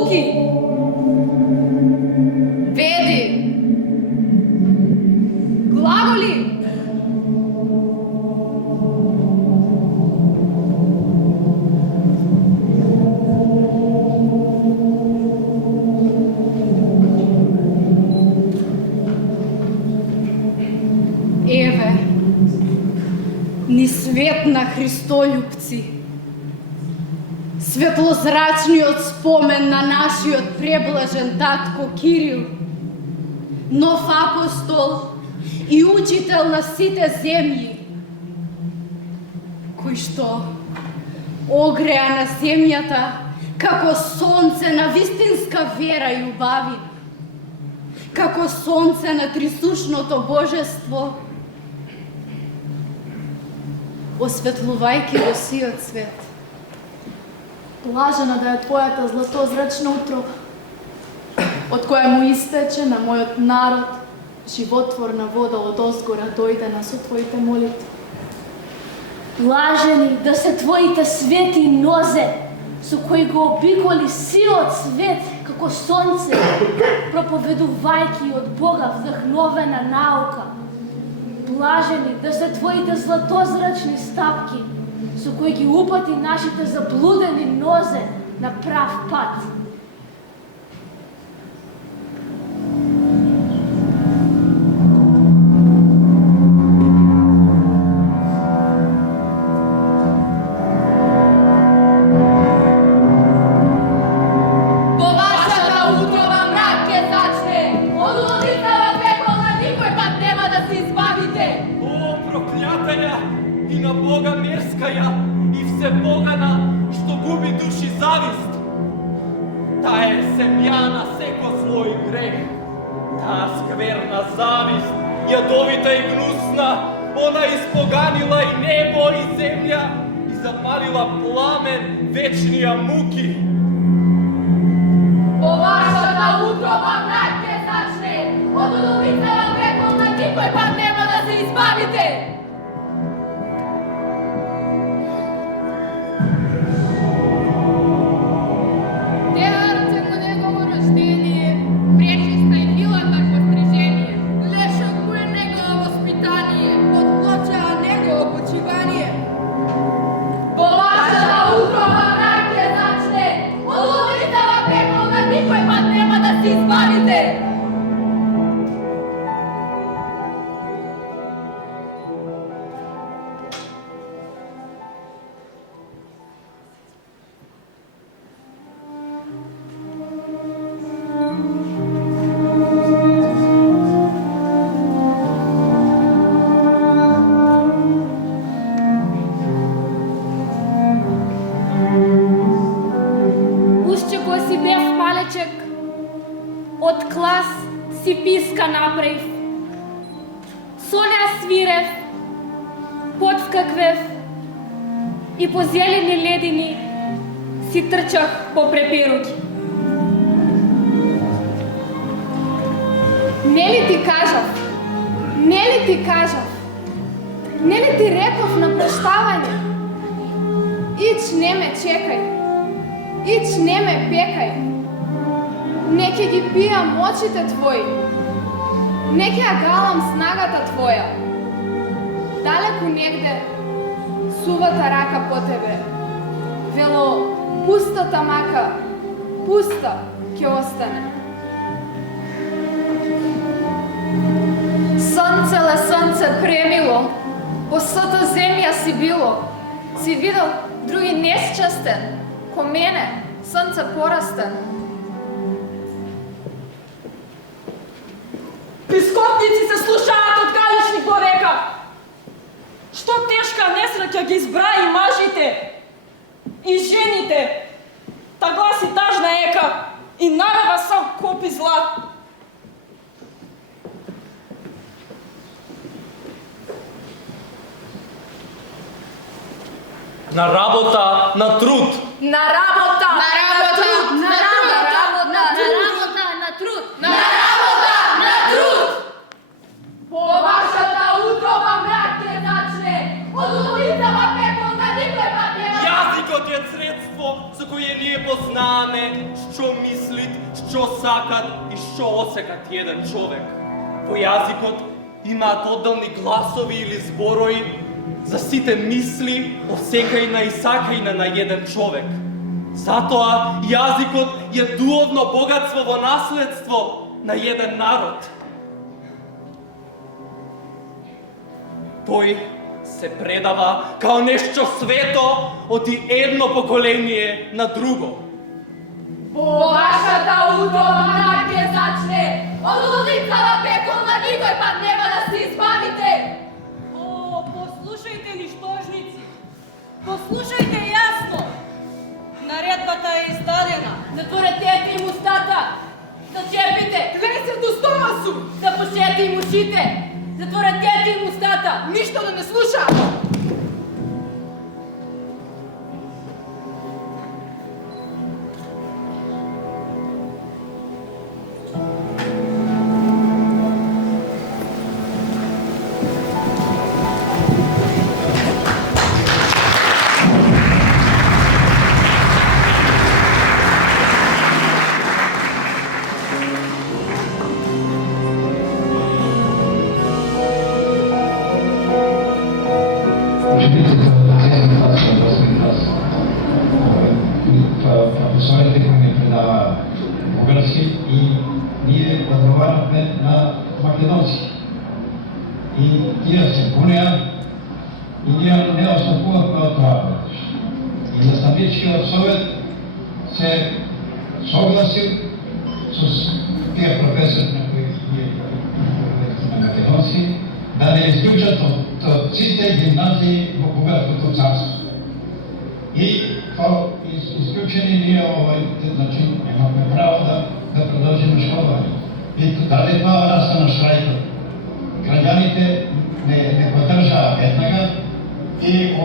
звуки. Веди. Глаголи. Еве, ни свет на Христољупци, светлозрачниот спомен на нашиот преблажен татко Кирил, нов апостол и учител на сите земји, кој што огреа на земјата како сонце на вистинска вера и убави, како сонце на трисушното божество, осветлувајќи го сиот свет. Блажена да е твојата златозрачна утроба, од која му истече на мојот народ животворна вода од озгора дојдена со твоите молитви. Блажени да се твоите свети нозе, со кои го обиколи сиот свет како сонце, проповедувајќи од Бога вдъхновена наука. Блажени да се твоите златозрачни стапки, со кои ги упати нашите заблудени нозе на прав пат. Јадовита и гнусна, она испоганила и небо и земја и запалила пламен вечнија муки. По вашата утроба мрак ќе зачне, од удовицава вековна никој пат нема да се избавите. Теарце му негово рождение, пречиста и милата пострижение, лешен му е негово воспитание, подплочаа негово почивание. По вашата утроба мрак ќе зачне, од удовицава вековна никој пат нема да се избавите. Од клас си писка направив, со неа свирев, подскаквев и по зелени ледини си трчах по преперуки. Нели ти кажав, нели ти реков на проштавање? Ич не ме чекај, ич не ме пекај. Не ќе ги пијам очите твои, не ќе ја галам снагата твоја. Далеку негде, сувата рака по тебе, вело, пустата мака, пуста ќе остане. Сонцеле, сонце премило, по сото земја си било, си видел други несчастен, ко мене, сонце порастен. Прископници се слушаат од галичник во река. Што тешка несреќа ги избра и мажите, и жените. Та гласи тажна ека и навева сам копи зла. На работа, на труд. На работа! На работа! На работа! На работа, на труд! На работа! На труд! По вашата утроба мрак ќе зачне, од улицава пеклна никој пат нема. Јазикот е средство со кое ние го знаеме што мислит, што сакат и што осекат еден човек. Во јазикот имаат одделни гласови или зборои за сите мисли, осекајна и сакајна на еден човек. Затоа јазикот е дуовно богатство во наследство на еден народ. Тој се предава као нешто свето од едно поколение на друго. По вашата удобна ќе зачне, од улицата пеколна никој пат нема да се избавите. О, послушајте ли штожници, послушајте јасно. Наредбата е издадена. Затворете им устата, зачепите, Гледайте до стомасу, запушете им ушите, затворете им устата. ништо да не слуша. Професорите кои ми предаваа бугарски и ние одговараме на македонски. И тие се бунеа и ние не остапувавме од тоа. И Наставничкиот совет се согласил со тие професори на кои на македонски да не исклучат од сите гимназии во Бугарското царство. И као исклучени ние значи немаме право да продолжиме школување. И даде тоа раста на шрајкот. Граѓаните не поддржаа веднага и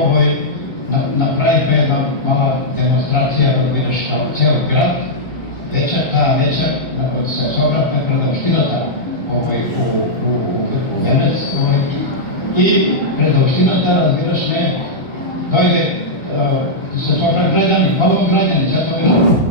направивме една мала демонстрација, разбираш, као цел град. Таа вечер, кога се собравме пред општината у Венец, и пред општината, разбираш, дојде се собра граѓани, мало граѓани, сето беше.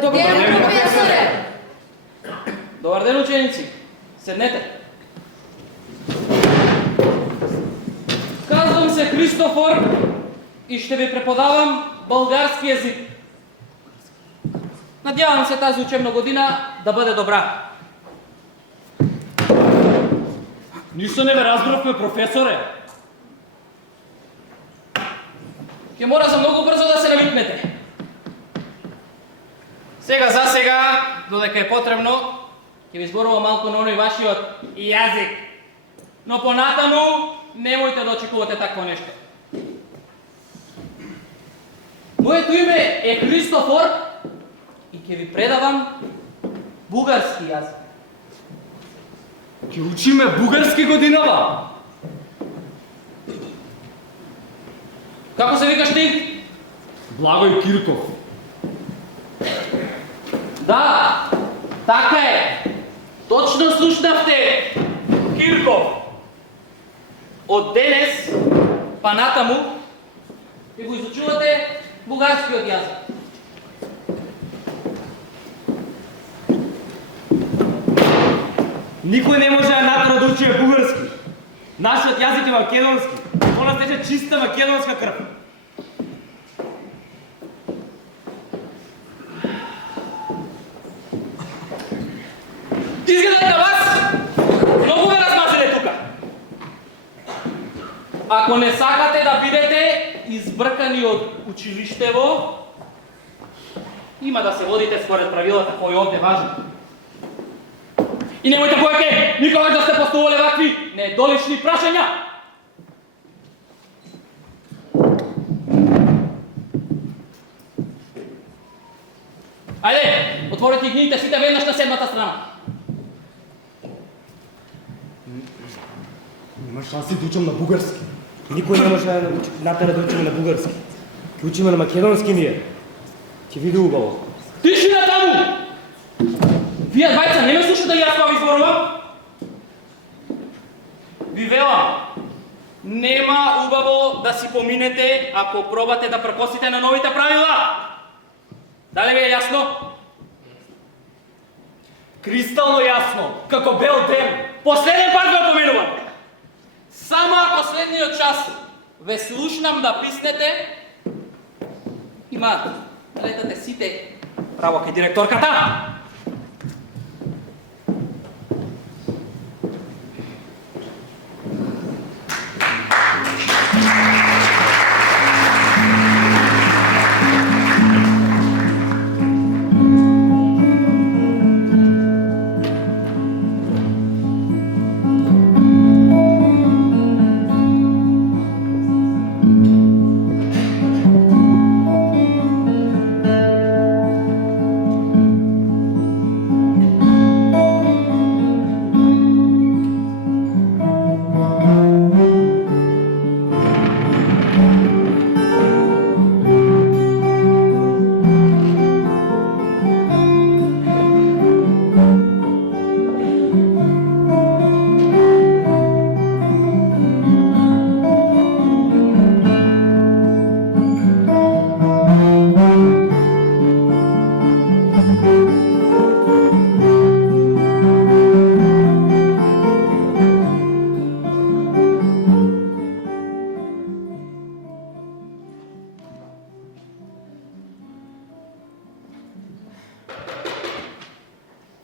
Добар ден, професоре! Добар ден, ученици! Седнете! Казвам се Христофор и ще ви преподавам български език. Надявам се тази учебна година да бъде добра. Ништо не ве разбравме, професоре. Ќе мора за много брзо да се навикнете. Сега за сега, додека е потребно, ќе ви зборувам малку на оној вашиот јазик. Но понатаму, немојте да очекувате такво нешто. Моето име е Христофор и ќе ви предавам бугарски јазик. Ќе учиме бугарски годинава. Како се викаш ти? Благој Кирков. Да, така е. Точно слушнавте, Кирков. Од денес па натаму ќе го изучувате бугарскиот јазик. Никој не може да натера да учи бугарски. Нашиот јазик е македонски. Во нас тече чиста македонска крв. Изгледа на вас, многу ве размазеле тука. Ако не сакате да бидете избркани од училиштево, има да се водите според правилата кои овде важат. И немојте повеќе никогаш да сте поставувале вакви недолични прашања. Ајде, отворете и книгите сите веднаш на 7-та страна. Нема шанси да учам на бугарски. Никој не може да натера да учиме на бугарски. Ќе учиме на македонски ние. Ќе биде убаво. Тишина таму! Вие двајца не ме слушате да јас тоа ви зборувам? Ви велам, нема убаво да си поминете ако пробате да прекосите на новите правила. Дали ви е јасно? Кристално јасно, како бел ден. Последен пат ве опоменувам. Само ако следниот час ве слушнам да писнете, има да летате сите право кај директорката.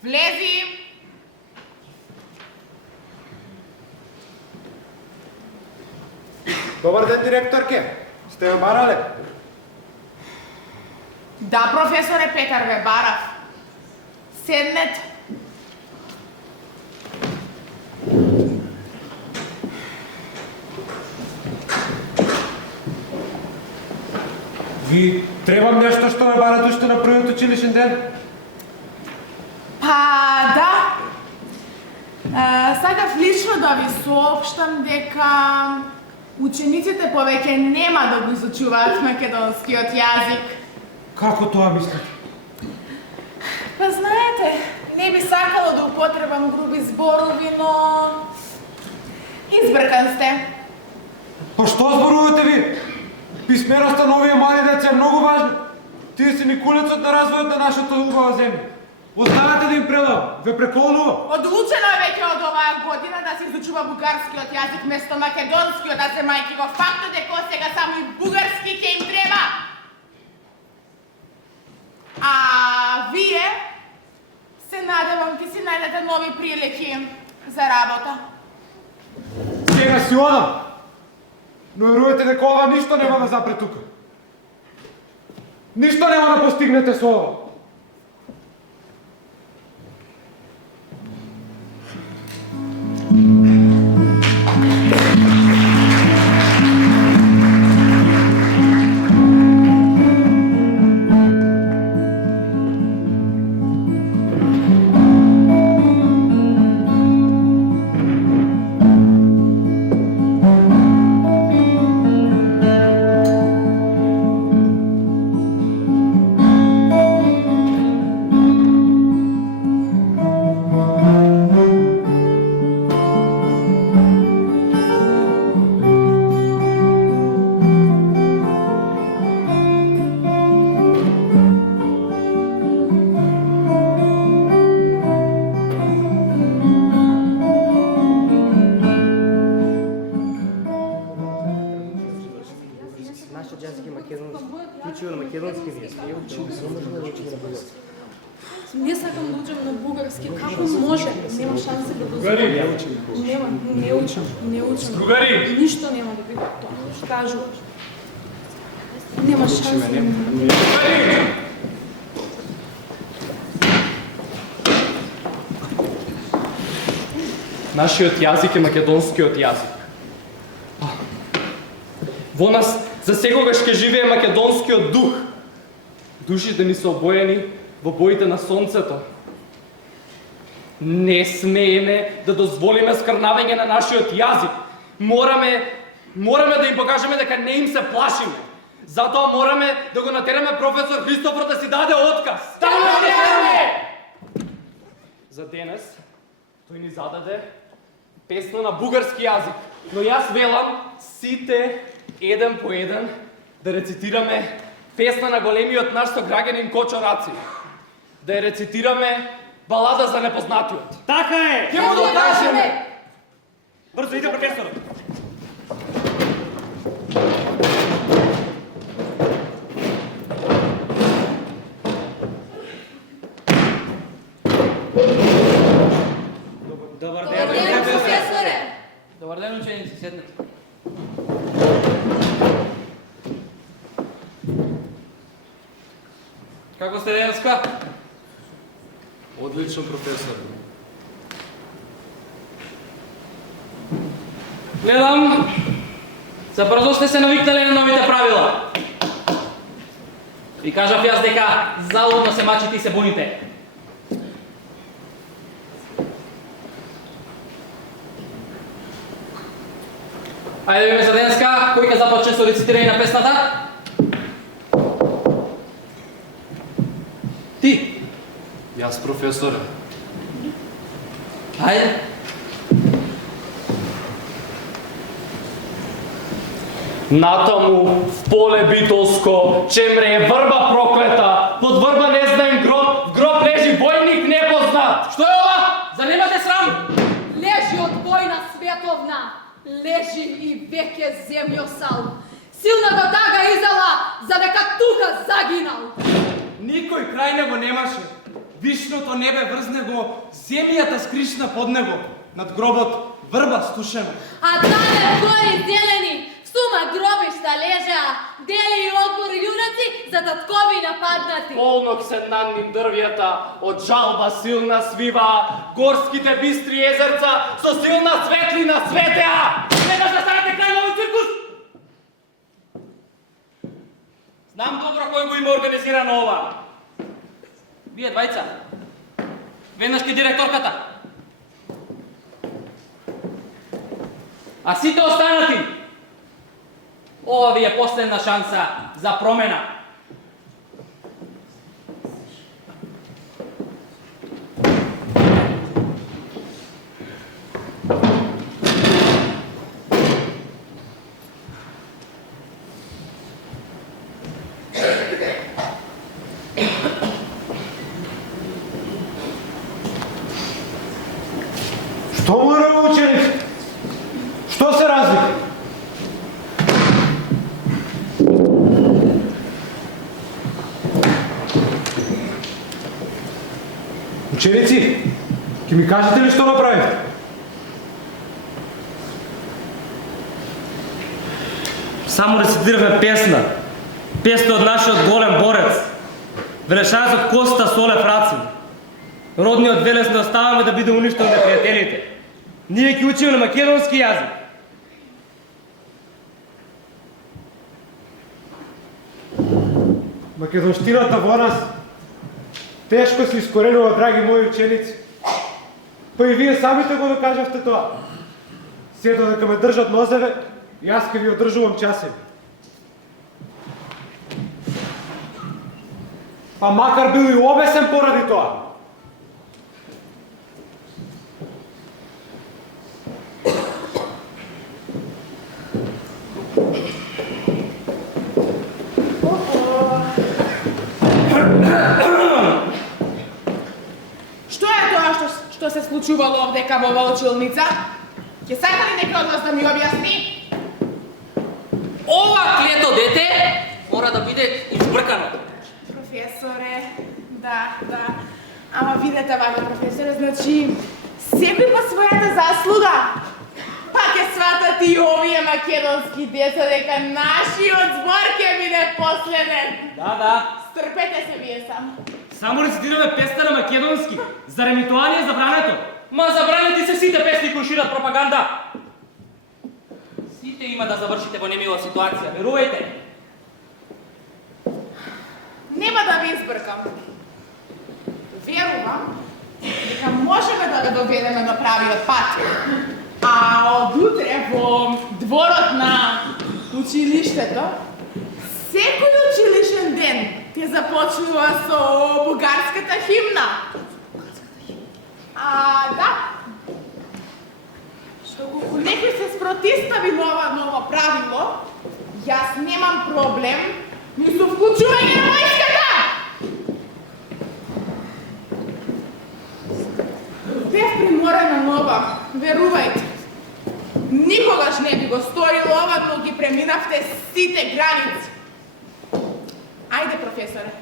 Влези! Добар ден, директорке. Сте ме барале? Да, професоре Петар, ве барав. Седнете. Ви требам нешто што ме барат уште на првиот училишен ден? Па да. Сакав лично да ви соопштам дека учениците повеќе нема да го изучуваат македонскиот јазик. Како тоа мислите? Па знаете, не би сакало да употребам груби зборови, но избркан сте. Па што зборувате ви? Писменоста на овие млади деца е многу важна. Тие се никулецот на развојот на нашата убава земја. Оставете да им предавам, ве преколнува. Одлучено е веќе од оваа година да се изучува бугарскиот јазик место македонскиот, да земајќи го фактот дека сега само и бугарски ќе им треба. А вие се надевам ќе си најдете нови прилики за работа. Сега си одам. Но верувате дека ова ништо нема да запре тука. Ништо нема да постигнете со ова. бугарски, како може? Нема шансе да го Другари, Нема, не учам. Другари! Ништо нема да биде тоа. Кажу. Нема шансе. Нашиот јазик е македонскиот јазик. Во нас за секогаш ќе живее македонскиот дух. Душите ни се обоени во боите на сонцето. Не смееме да дозволиме скрнавање на нашиот јазик. Мораме да им покажеме дека не им се плашиме. Затоа мораме да го натераме професор Христофор да си даде отказ. За денес тој ни зададе песна на бугарски јазик. Но јас велам сите еден по еден да рецитираме песна на големиот наш сограѓанин Кочо Раци. Да ја рецитираме балада за непознатиот. Така е! Ќе му докажеме! Брзо иде професорот. Добар ден, професоре! Добар ден, ученици, седнете. Како сте денеска? Одлично, професор. Гледам, за брзо сте се навикнали на новите правила. И кажав јас дека залудно се мачите и се буните. Ајде да видиме за денеска, кој ќе започне со рецитирање на песната? Ти? Јас, професоре. Ајде. Натаму в поле битолско чемре врба проклета, под врба не знаем гроб, в гроб лежи војник непознат. Што е ова? За немате срам? Лежи од војна световна, лежи и веќе земјосал. Силната тага изала, за дека тука загинал. Никој крај него немаше. Вишното небе врз него, земјата скришна под него, над гробот врба стушена. А таме гори зелени, в сума гробишта лежаа, дели и одмори јунаци за таткови нападнати. Полнок се нанни дрвјата, од жалба силна свива, горските бистри езерца со силна светлина светеа. Веднаш да станете крај на овој циркус? Знам добро кој го има организирано ова. Вие двајца. Веднаш ке директорката. А сите останати. Ова ви е последна шанса за промена. Што мора ученици? Што се разлика? Ученици, ќе ми кажете ли што направите? Само рецитираме песна. Песна од нашиот голем борец. Велешанецот Коста Солев Рацин. Родниот Велес не оставаме да биде уништен на пријателите. Ние ќе учиме на македонски јазик. Македонштината во нас тешко се искоренува, драги мои ученици. Па и вие самите го докажавте тоа. Сето дека ме држат нозеве, јас ке ви одржувам часеви. Па макар бил и обесен поради тоа. Што е тоа што се случувало овдека во оваа училница? Ќе сака ли некој од вас да ми објасни? Ова клето дете мора да биде избркано. Професоре, да. Ама видете вака, професоре, значи, секој по својата заслуга. Па ќе сватат и овие македонски деца дека нашиот збор ќе биде последен. Да. Стрпете се вие само. Само рецитираме песна на македонски. Зарем тоа ли е забрането? Ма забранети се сите песни кои шират пропаганда. Сите има да завршите во немила ситуација, верувајте. Нема да ви избркам. Верувам дека можеме да го доведеме на правиот пат. А од утре во дворот на училиштето, секој училишен ден ќе започнува со бугарската химна. Да. Што колку некој се спротистави ново правило, јас немам проблем ни со вклучување на војската. Бев приморена нова, верувајте. Никогаш не би го сторил ова, но ги преминавте сите граници. Ајде, професоре.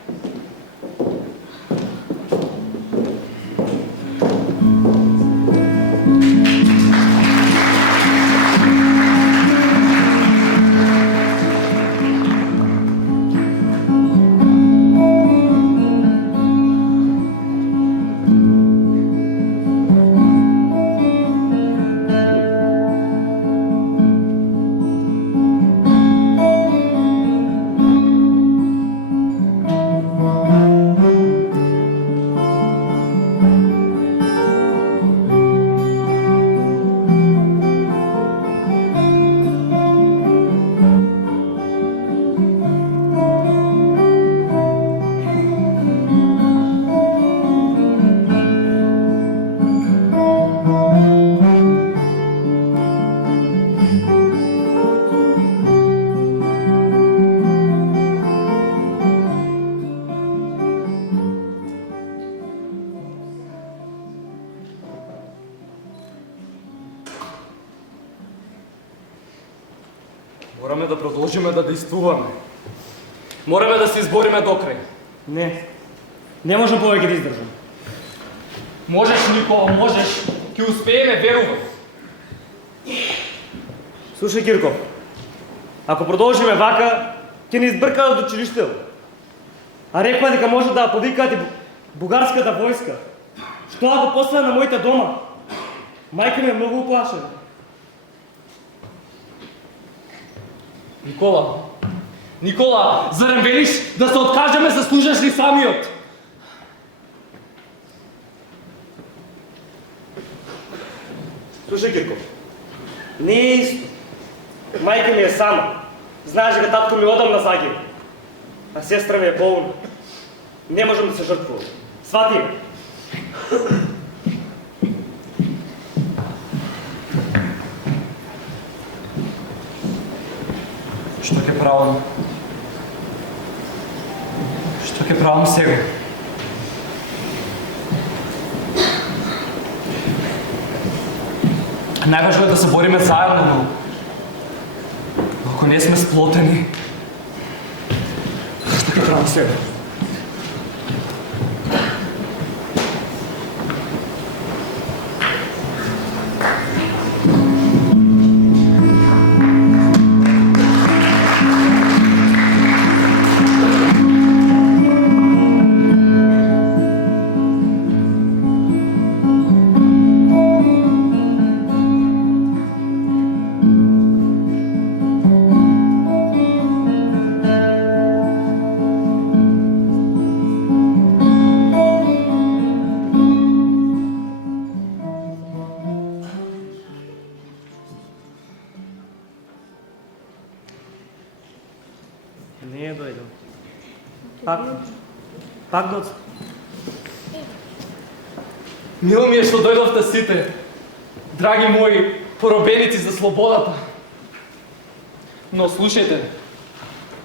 Мораме да продолжиме да действуваме. Мораме да се избориме до крај. Не можам повеќе да издржам. Можеш, Никола, можеш. Ќе успееме, верувам. Слушај, Кирко, ако продолжиме вака, ќе ни избркаат од училиштето. А рекоа дека може да повикаат и бугарската војска. Што ако после на моите дома? Мајка ми е многу уплашена. Никола, зарем велиш да се откажеме, заслужаш ли самиот? Слушај, Кирко, не е исто. Мајка ми е сама. Знаеш дека татко ми одамна загина. А сестра ми е болна. Не можам да се жртвувам. Свати ме. Што ќе правам? Што ќе правам сега? Најважно е да се бориме заедно, но ако не сме сплотени, што ќе правам сега? Не дојдам. Пак доцу. Мило ми е што дојдовте сите, драги мои поробеници за слободата. Но слушајте,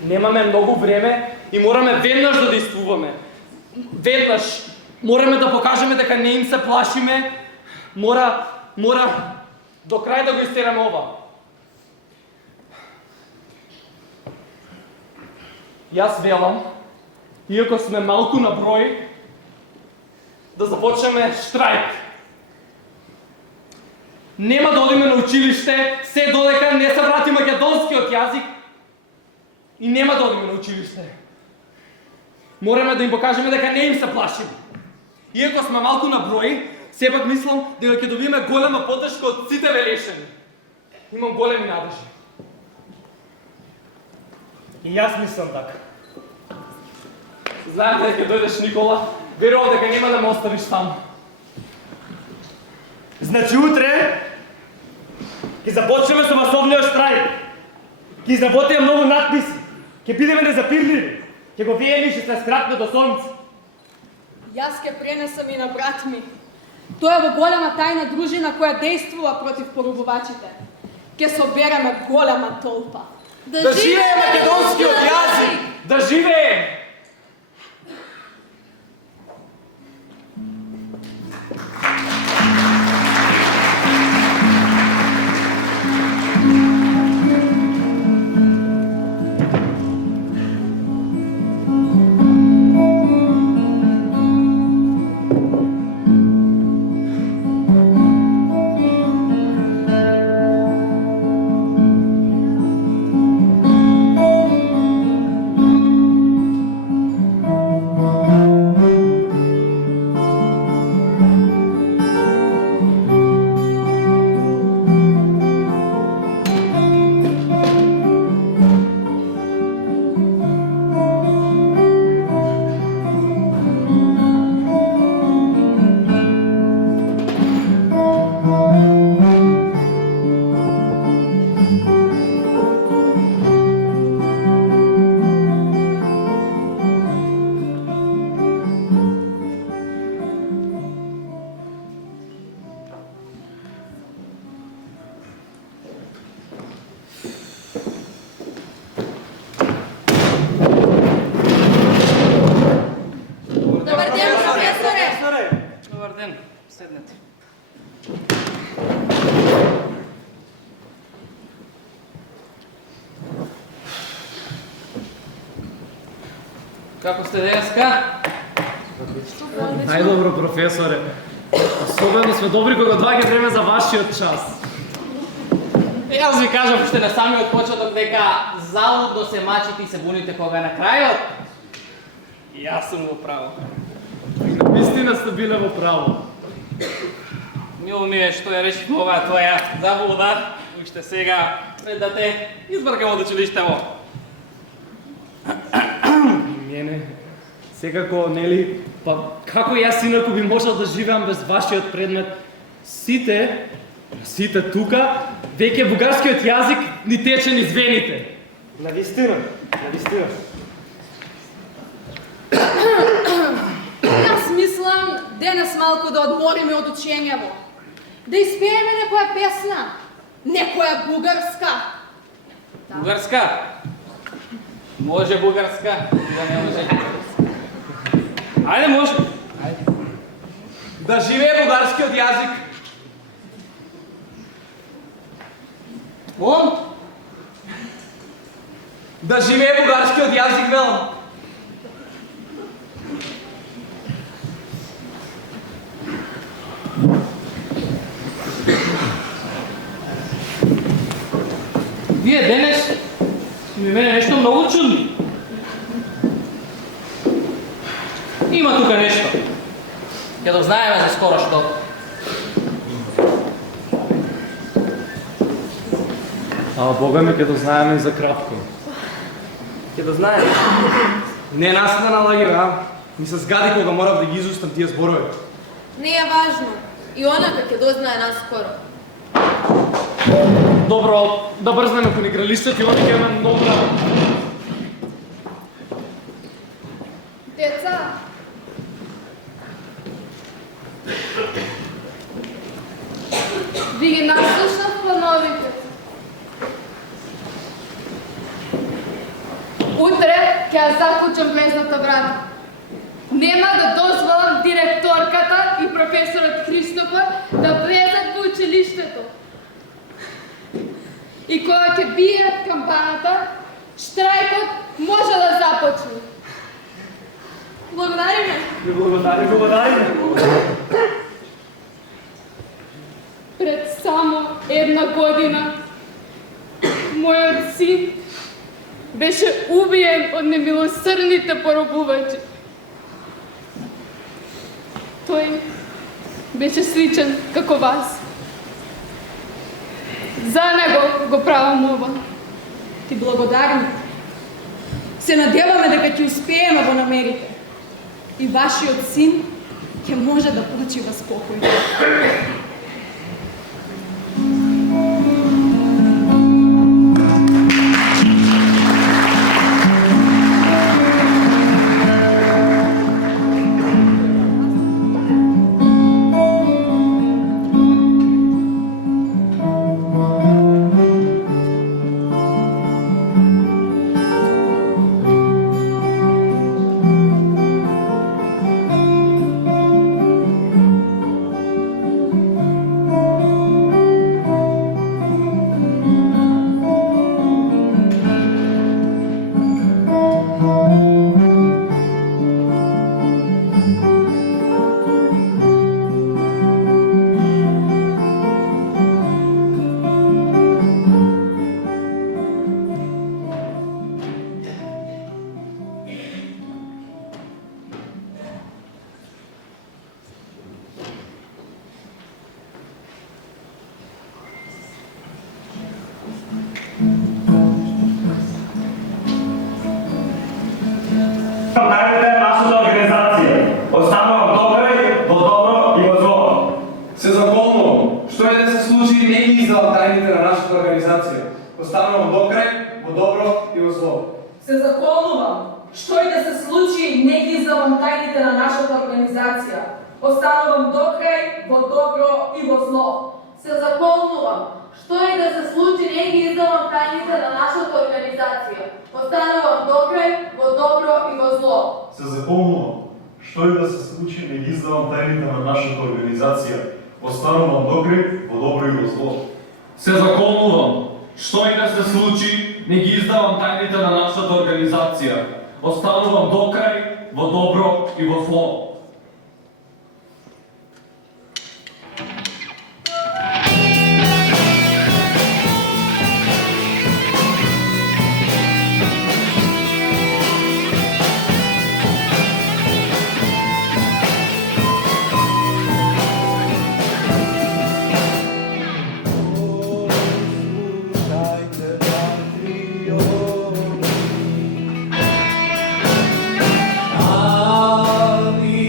немаме многу време и мораме веднаш да действуваме. Веднаш мораме да покажеме дека не им се плашиме. Мора до крај да го истераме ова. Јас велам, иако сме малку на број, да започнеме штрајк. Нема да одиме на училиште се додека не се врати македонскиот јазик и нема да одиме на училиште. Мораме да им покажеме дека не им се плашиме. Иако сме малку на број, сепак мислам дека ќе добиеме голема поддршка од сите велешени. Имам големи надежди. И јас мислам така. Знаем дека ќе дојдеш, Никола. Верувам дека нема да ме оставиш сам. Значи утре ќе започнеме со масовниот штрајк. Ќе изработиме многу надписи. Ќе бидеме незапирливи. Ќе го виеме што се скрапне до сонце. Јас ќе пренесам и на брат ми. Тој е во голема тајна дружина која действува против порубувачите. Ќе собереме голема толпа. Да живее македонскиот јазик! Да живее! Седнете. Како сте денеска? Најдобро, професоре. Особено сме добри кога доаѓа време за вашиот час. Јас ви кажав уште на самиот почеток дека залудно се мачите и се буните кога на крајот. И јас сум во право. Вистина сте биле во право. Мило ми е што ја решивме оваа твоја заблуда, уште сега пред да те избркам од училиштево. Мене, секако, нели, па како јас инаку би можел да живеам без вашиот предмет? Сите тука, веќе бугарскиот јазик ни тече низ вените. Навистина. Јас мислам денес малку да одмориме од учењево. Да испееме некоја песна, некоја бугарска. Бугарска? Може бугарска, да не може. Ајде, може. Да живее бугарскиот јазик. Он? Да живее бугарскиот јазик, велам. Вие денес ми мене нешто многу чудно. Има тука нешто. Ќе да знаеме за скоро што. А Бога ми ќе да знаеме и за кратко. Ќе да знаеме. Не нас да налаги, а? Ми се згади кога морав да ги изустам тие зборови. Не е важно. И онака ќе дознае наскоро. Добро, да брзнеме кон игралиштето и они ќе имаме многу работа. Деца, ви ги наслушав плановите. Утре ќе ја заклучам влезната врата. Нема да дозволам директорката и професорот Христофор да влезат во училиштето. И кога ќе бијат кампаната, штрајкот може да започне. Благодариме. Благодариме. Пред само една година мојот син беше убиен од немилосрдните поробувачи. Тој беше сличен како вас. За него го правам ова. Ти благодариме. Се надеваме дека ќе успееме да го намерите. И вашиот син ќе може да почива спокојно. Најдете нашата организација. Останувам добре, во добро и во зло. Се законувам, што е да се случи, не ги издавам тајните на нашата организација. Останувам до крај, во добро и во зло. Се законувам, што и да се случи, не ги издавам тајните на нашата организација. Останувам до крај, во добро и во зло. Се законувам, што и да се случи, не ги издавам тајните на нашата организација. Останувам до крај, во добро и во зло. Се законувам, што и да се случи, не ги издавам тајните на нашата организација. Останувам до крај, во добро и во зло. Се законувам, што и да се случи, не ги издавам тајните на нашата организација. Останувам до крај, во добро и во зло. Ali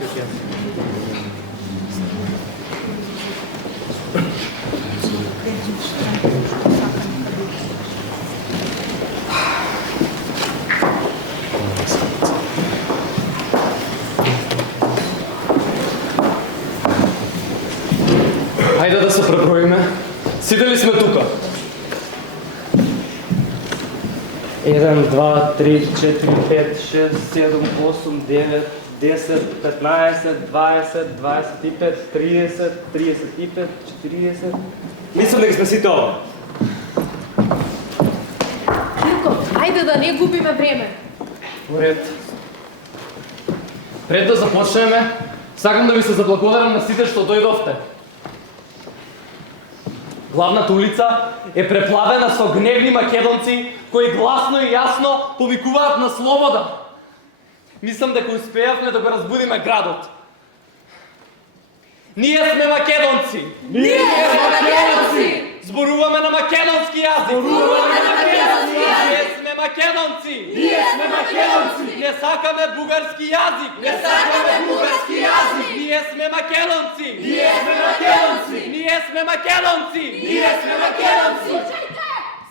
македонскиот јазик. Хајде да се преброиме. Сите ли сме тука? 1, 2, 3, 4, 5, 6, 7, 8, 9, 10, 15, 20, 25, 30, 35, 40... Мислам дека сме сите овде. Кирко, ајде да не губиме време. Уред. Пред да започнеме, сакам да ви се заблагодарам на сите што дојдовте. Главната улица е преплавена со гневни македонци кои гласно и јасно повикуваат на слобода. Мислам дека успеавме да го разбудиме градот. Ние сме македонци! Ние сме македонци! Зборуваме на македонски јазик! Зборуваме на македонски јазик! Ние сме македонци! Ние сме македонци! Не сакаме бугарски јазик! Не сакаме бугарски јазик! Ние сме македонци! Ние сме македонци! Ние сме македонци! Ние сме македонци!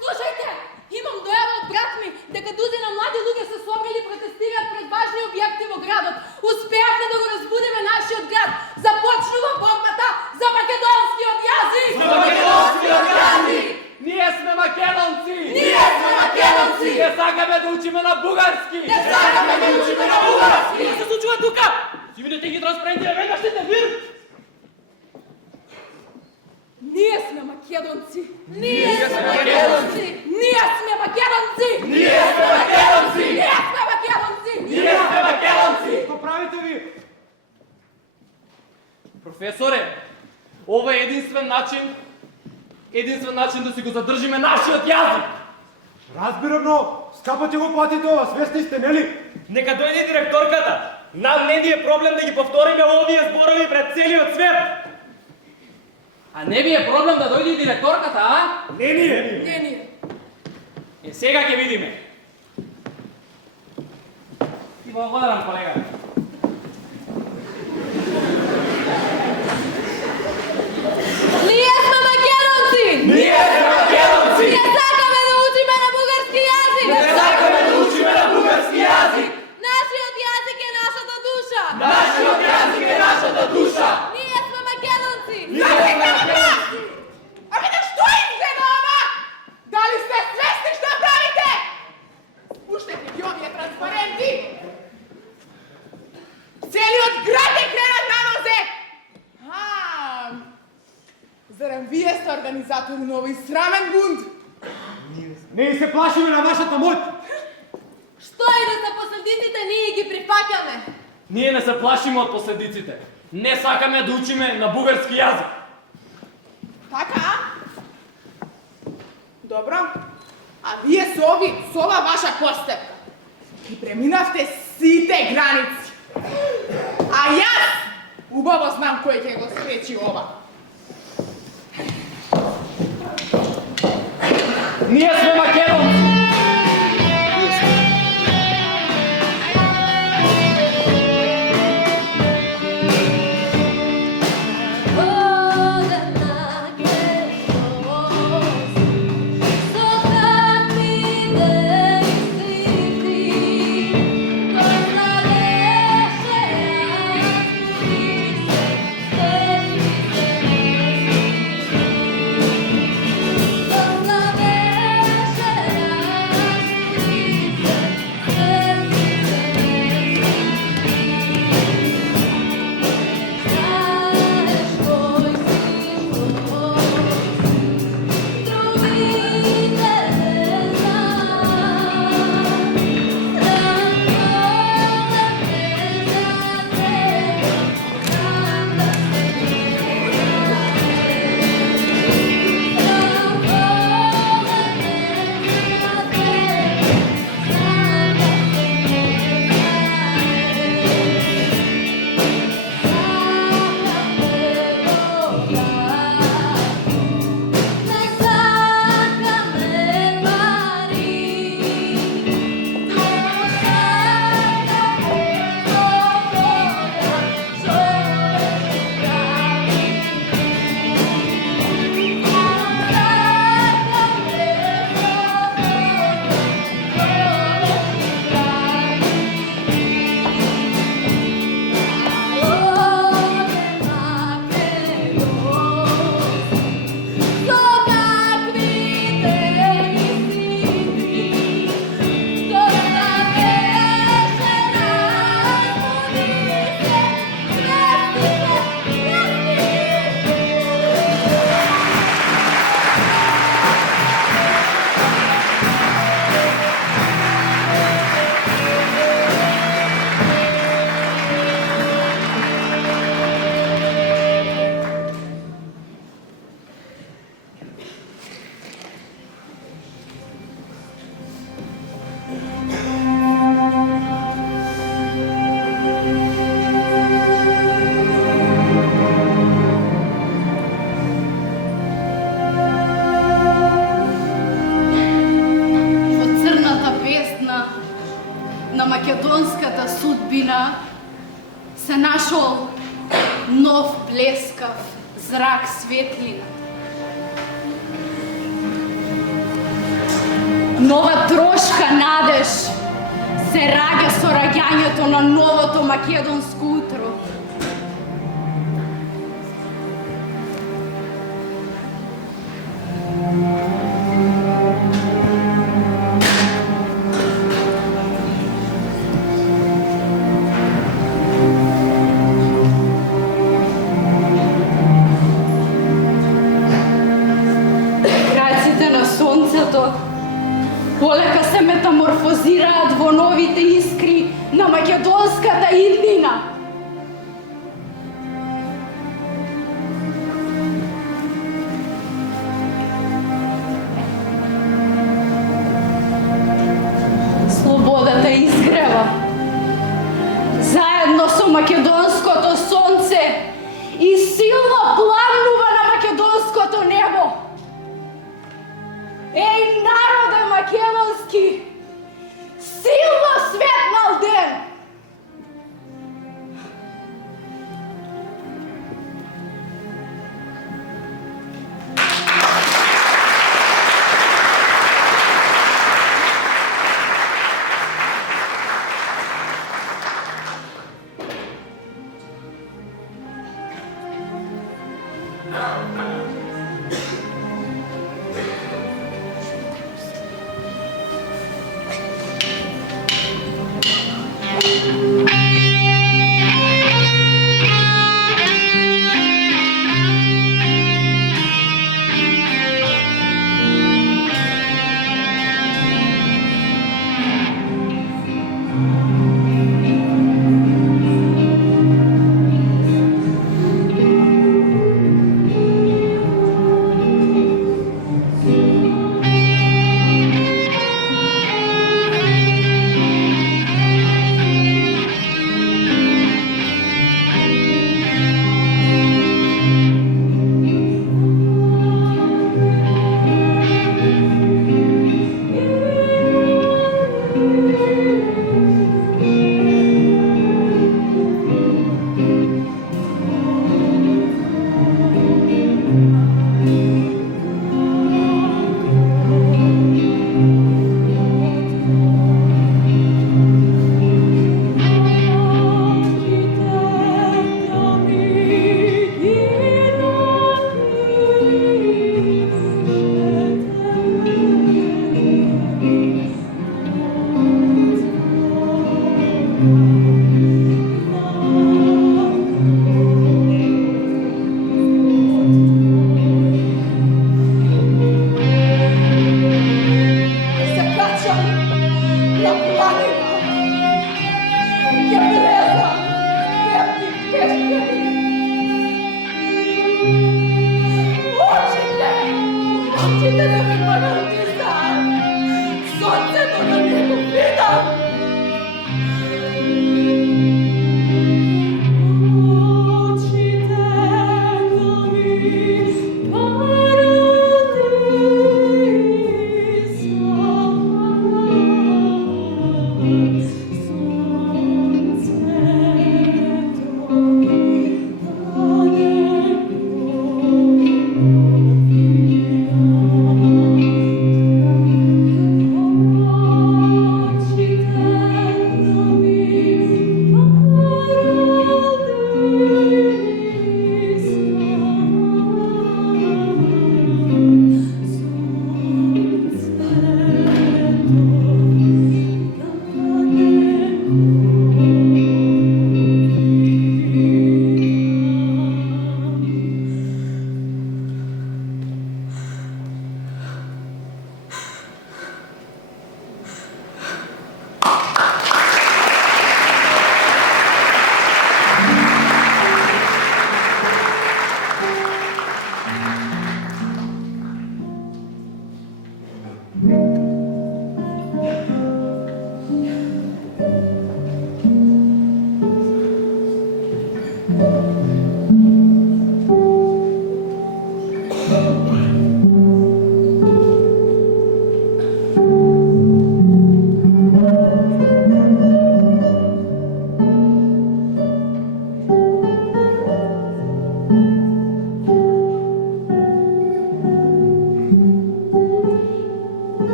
Слушајте! Имам дојава од брат ми дека дузина млади луѓе се собрали и протестираат пред важни објекти во градот. Успеавме да го разбудиме нашиот град. Започнува борбата за македонскиот јазик! За македонскиот јазик! Ние сме македонци! Ние сме македонци! Не сакаме да учиме на бугарски! Не сакаме да учиме на бугарски! Што се случува тука? Си видите ги транспаренти, веднаш ще те вир! Ние сме македонци! Ние сме македонци! Ние сме македонци! Ние сме македонци! Ние сме македонци! Ние сме македонци! Што правите ви? Професоре, ова е единствен начин да си го задржиме нашиот јазик. Разбирам, но скапо ќе го платите ова, свесни сте, нели? Нека дојде директорката. Нам не ни е проблем да ги повториме овие зборови пред целиот свет. А не ви е проблем да дојде директорката, а? Не ни е. Не ние! Е, сега ќе видиме. И благодарам, колега. Ние сме македонци! Ние сме македонци! Не сакаме да учиме на бугарски јазик! Не сакаме да учиме на бугарски јазик! Нашиот јазик е нашата душа! Нашиот јазик е нашата душа! Ние сме македонци! Ние сме македонци! Абе, да што им гледа ова? Дали сте свесни што правите? Спуштете ги овие транспаренти! Целиот град е кренат на нозе! Зарем вие сте организатори на овој срамен бунт? Ние се плашиме на вашата моќ. Што и да се последиците, ние ги прифаќаме! Ние не се плашиме од последиците. Не сакаме да учиме на бугарски јазик. Така, а? Добро. А вие со ова ваша постепка, ги преминавте сите граници. А јас убаво знам кој ќе го спречи ова. Ние сме македонци! се нашол нов блескав зрак светлина. Нова трошка надеж се раѓа со раѓањето на новото македонско утро. Краците на сонцето полека се метаморфозираат во новите искри на македонската иднина. Слободата изгрева. Заедно со македонското сонце и силно пламнува на македонското небо. Еј, народе македонски, силно светнал ден!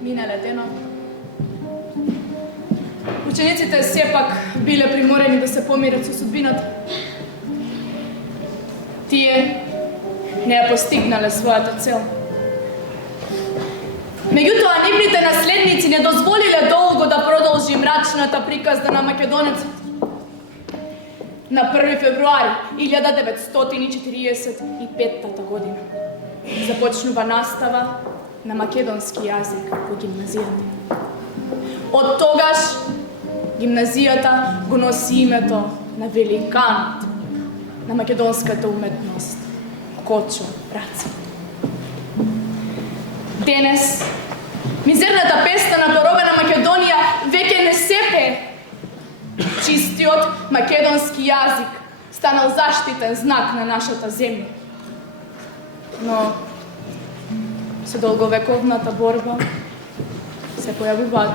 мине летено. Учениците сепак биле приморени да се помират со судбината. Тие не ја постигнале својата цел. Меѓутоа, нивните наследници не дозволиле долго да продолжи мрачната приказна на македонецот. На 1 февруари 1945 година започнува настава на македонски јазик во гимназијата. Од тогаш гимназијата го носи името на великанот на македонската уметност Кочо Раци. Денес мизерната песна на поробена Македонија веќе не се пее. Чистиот македонски јазик станал заштитен знак на нашата земја. Но со долговековната борба се појавуваат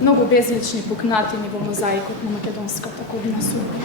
многу безлични пукнатини во мозаикот на македонската културна судба.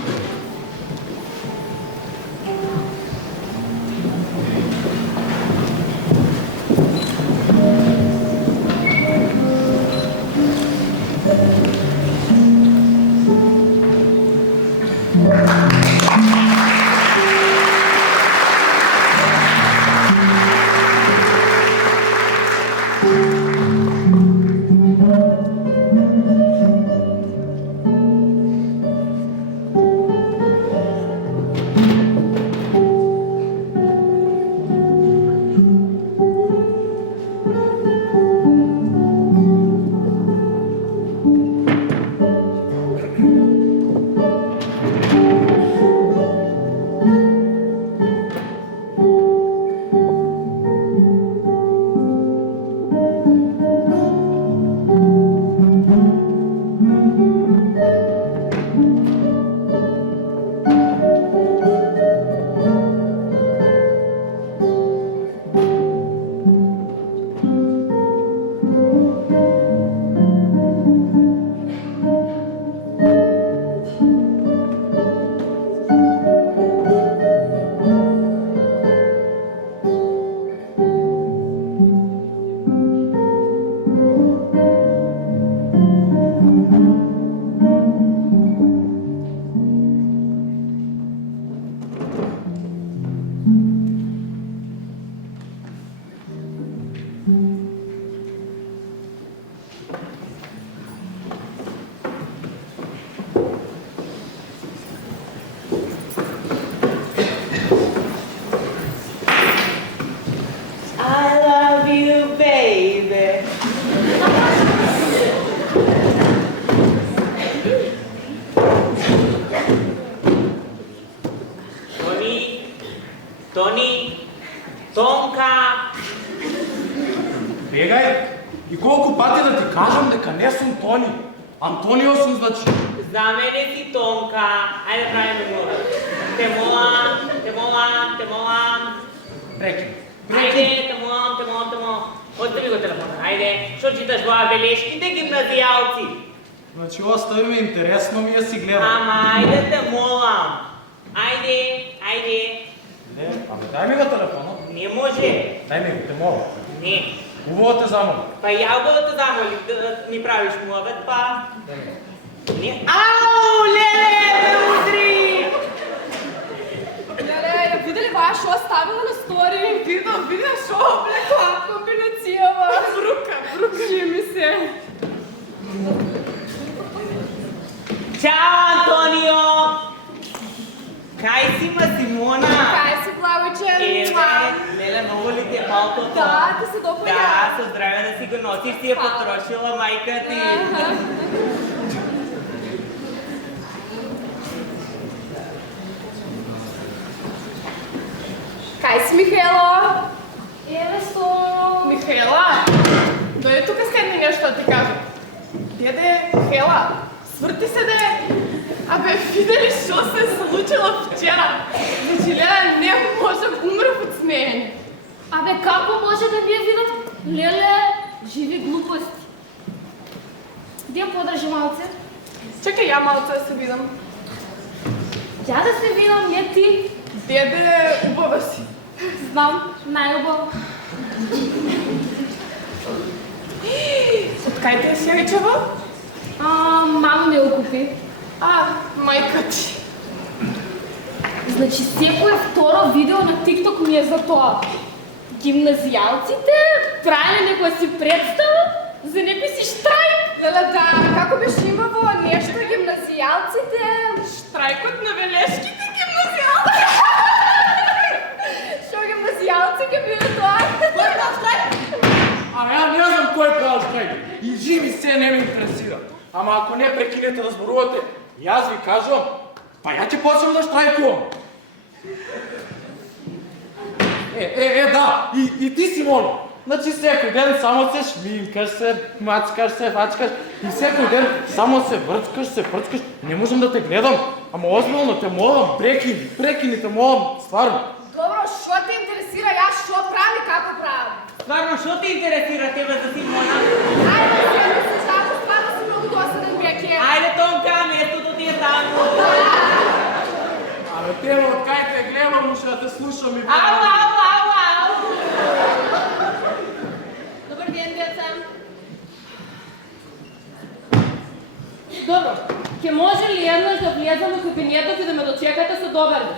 Бегај, и колку пати да ти кажам дека не сум Тони. Антонио сум, значи. За мене си Тонка. Ајде правиме мора. Те молам, те молам, те молам. Прекин. Ајде, те молам, те молам, те молам. Остави го телефона, ајде. Што читаш во белешките гимназијалци? Значи, остави ме, интересно ми е си гледам. Ама ајде те молам. Ајде, ајде. Не, ама дај ми го телефонот. Не може. Дај ми го, те молам. Не. Убаво те замолам. Па ја убаво те замолим да ми правиш муавет, па. Не. Ау, леле, ме удри! Леле, ја видели баја шо ставила на стори? Видам шо облекла комбинацијава. Брука, жи ми се. Чао, Антонио! Кај си, ма Симона? Кај си, Благојче? Леле, много ли ти е малкото? Да, ти се допаѓа. Да, со здраве да си го носиш, си е потрошила мајка ти. Кај си, Михаело? Еве со... Михаела, дојде тука седни нешто да ти кажам. Деде, Михаела, сврти се де. Абе, видели шо се случило вчера? Значи, Леле, не може, умрев од смеење. Абе, како може да вие видат? Леле, живи глупости. Де подржи малце? Чекај, ја малце да се видам. Ја да се видам, не ти. Деде, убава си. Знам, најубаво. Откај те се вечево? Мама ме окупи. Мајка ти. Значи, секое второ видео на TikTok ми е за тоа. Гимназијалците правиле некоја си представа за некој си штрајк. Леле, да, како беше имаво нешто гимназијалците? Штрајкот на велешките гимназијалци. Шо гимназијалци ке биле тоа? Кој е штрајк? Ја не знам кој прав штрајк. И живи се не ме интересира. Ама ако не прекинете да зборувате, јас ви кажувам, па ја ќе почнем да штрајкувам. Да, и ти Симон. Значи секој ден само се шминкаш се, мачкаш се, фачкаш и секој ден само се врткаш, не можам да те гледам. Ама озбилно те молам, прекини те молам, стварно. Добро, шо те интересира јас шо прави, како правам? Стварно, шо те интересира тебе за Симона? Ајде, седи се жако, стварно си многу досаден беке. Ајде, Тонка, местото ти е таму. Абе, тебе откај те гледам, уште да те слушам и... Ау! Добар ден, деца. Добро, ќе може ли еднаш да влезам во кабинетот и да ме дочекате со добар ден?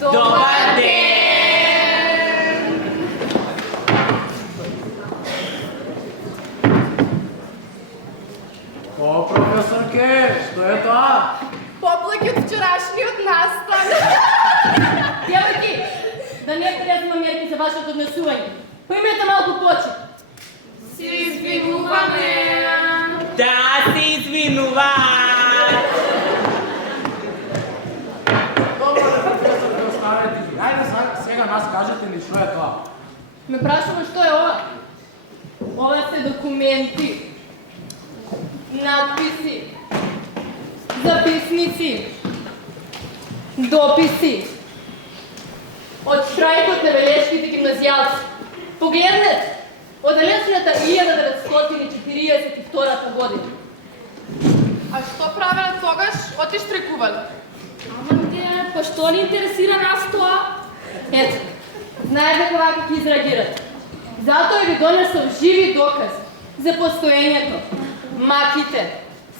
Добар ден! О, професорке, што е тоа? Поплаки од вчерашниот настан. Девојки, да не предприемам мерки за вашето однесување. Поимете малку почит. Се извинуваме. Да, се извинувам. Добро, професорке, оставете ги. Ајде сега нас кажете ни што е тоа. Ме прашувам што е ова? Ова се документи, надписи, записници, дописи од штрајкот на велешките гимназијалци. Погледнете, од далечната 1942 година. А што правеле тогаш? Оти штрекувале? Ама не, па што ни интересира нас тоа? Ето, знаете кога ќе изреагирате. Затоа ви донесов живи докази за постоењето, маките,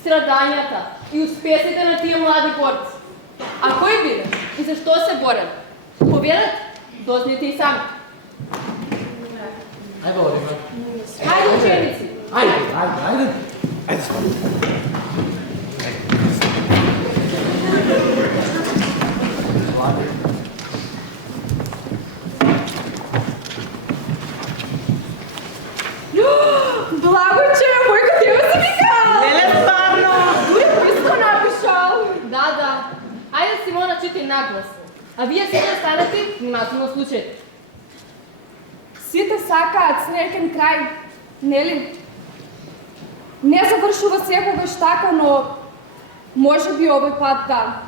страдањата и успесите на тие млади борци. А кој биле и за што се бореле? Поверете, дознайте и сами. Ајде, одиме. Хајде, ученици! Ајде. Благоче, мојко тебе се викал! Леле, стварно! Дури писмо напишал! Да. Ајде, Симона, читай наглас. А вие сега станете внимателно слушајте. Сите сакаат среќен крај, нели? Не завршува секогаш така, но може би овој пат да.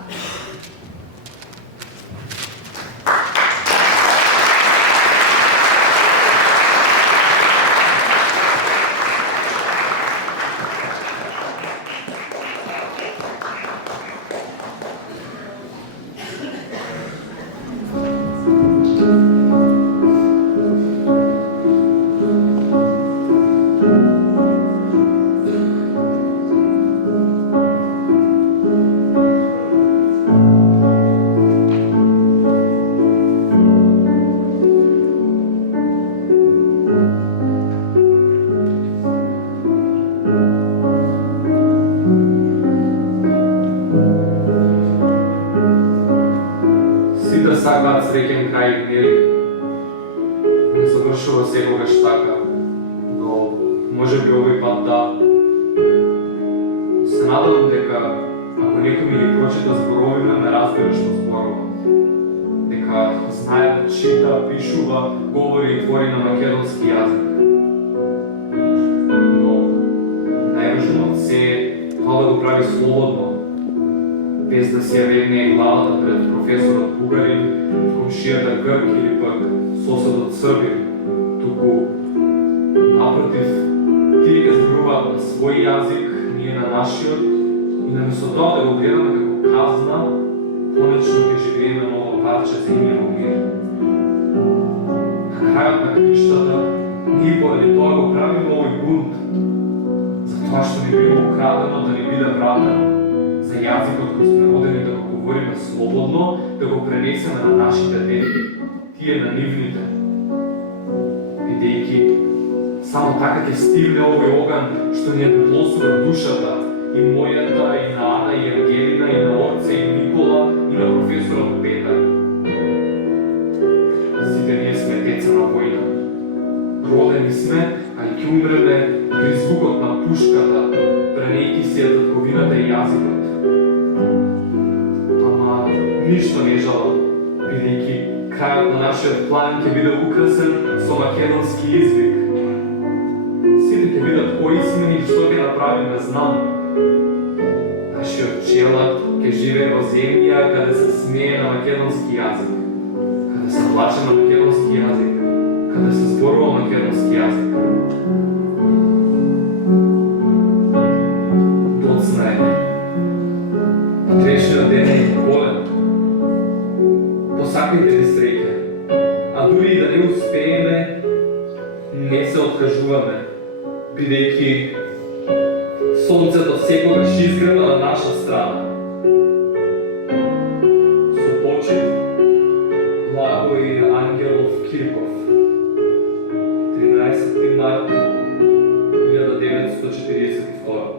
Сакаат среќен крај, нели? Не завршува секогаш така, но може би овој пат да. Се надевам дека ако некој ми ги прочита зборовите, ме разбере што зборувам. Дека знае да чита, пишува, говори и твори на македонски јазик. Но најважно од се тоа да го прави слободно, без да си ја вегне главата пред професорот бугарин, комшијата грк или пак соседот србин, туку напротив, тие ке зборуваат на свој јазик, ние на нашиот, и наместо тоа да го гледаме како казна, конечно ке живееме ново парче земја во мир. На крајот на криштата, ние поради тоа го правиме тоа што ни било украдено да ни биде вратено, за јазикот кој сме родени да го говориме слободно, да го пренесеме на нашите дети, тие на нивните. Бидејќи само така ќе стигне овој оган што ни ја доплосува душата, и мојата, и на Ана, и Ангелина, и на Орце, и Никола, и на професорот Петар. Сите ние сме деца на војна. Родени сме, а и ќе умреме при звукот на пушката, пренејќи си ја татковината и јазикот. Ама ништо не жалам, бидејќи крајот на нашиот план ќе биде украсен со македонски извик. Сите ќе видат кои сме и што ќе направиме, знам. Нашиот челак ќе живее во земја каде се смее на македонски јазик, каде се плаче на македонски јазик, каде се зборува македонски јазик. Доцна е. Утрешниот ден е голем. Посакайте ни среќа, а дури и да не успееме, не се откажуваме, бидејќи сонцето секогаш изгрева на наша страна. Со почит, Благој Ангелов Кирков, 13 март 1942.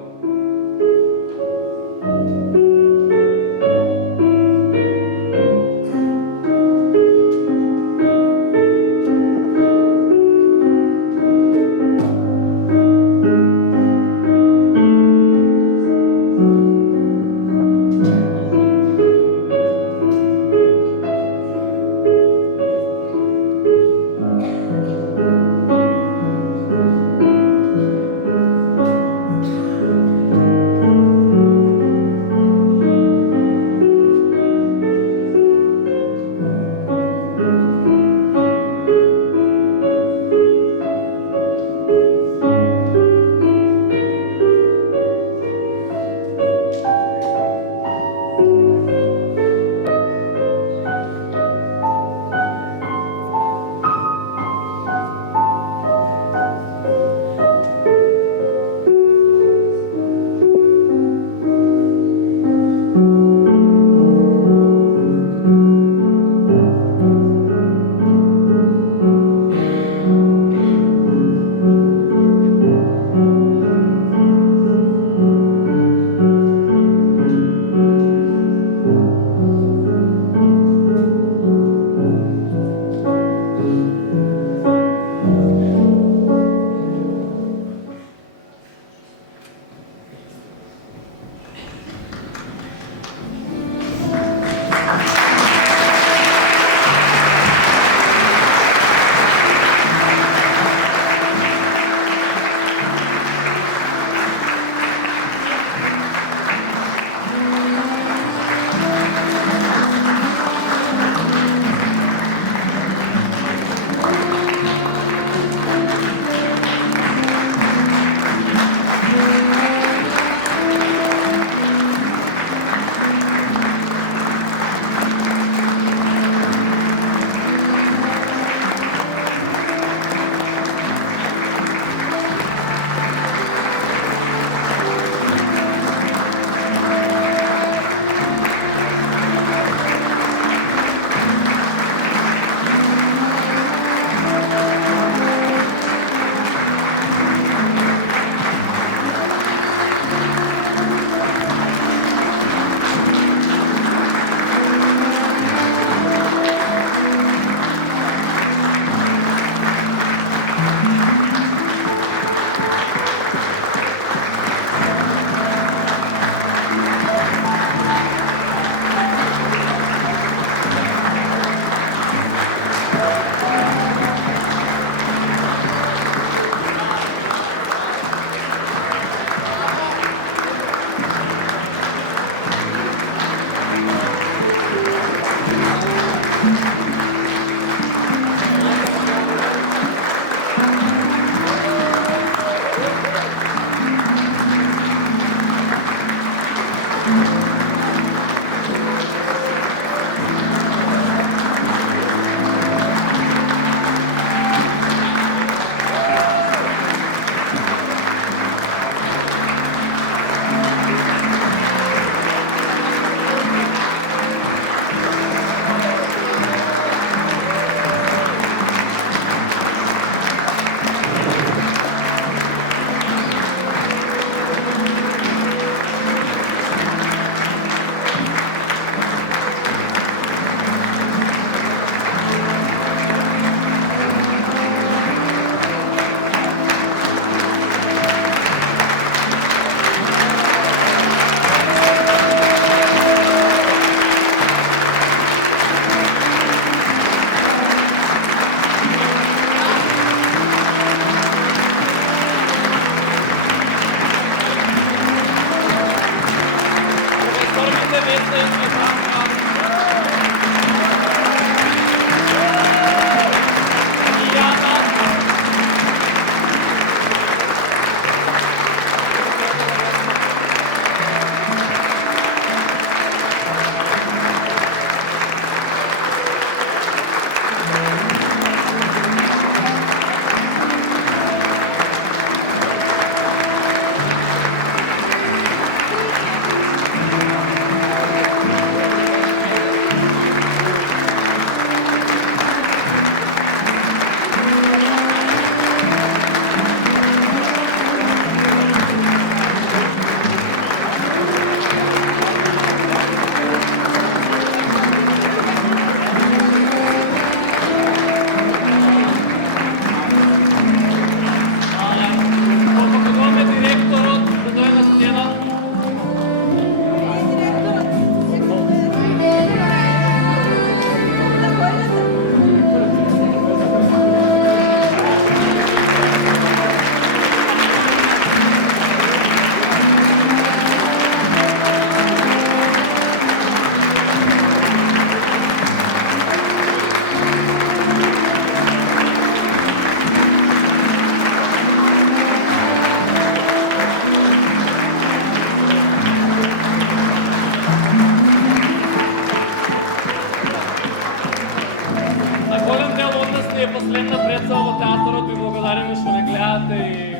Ете и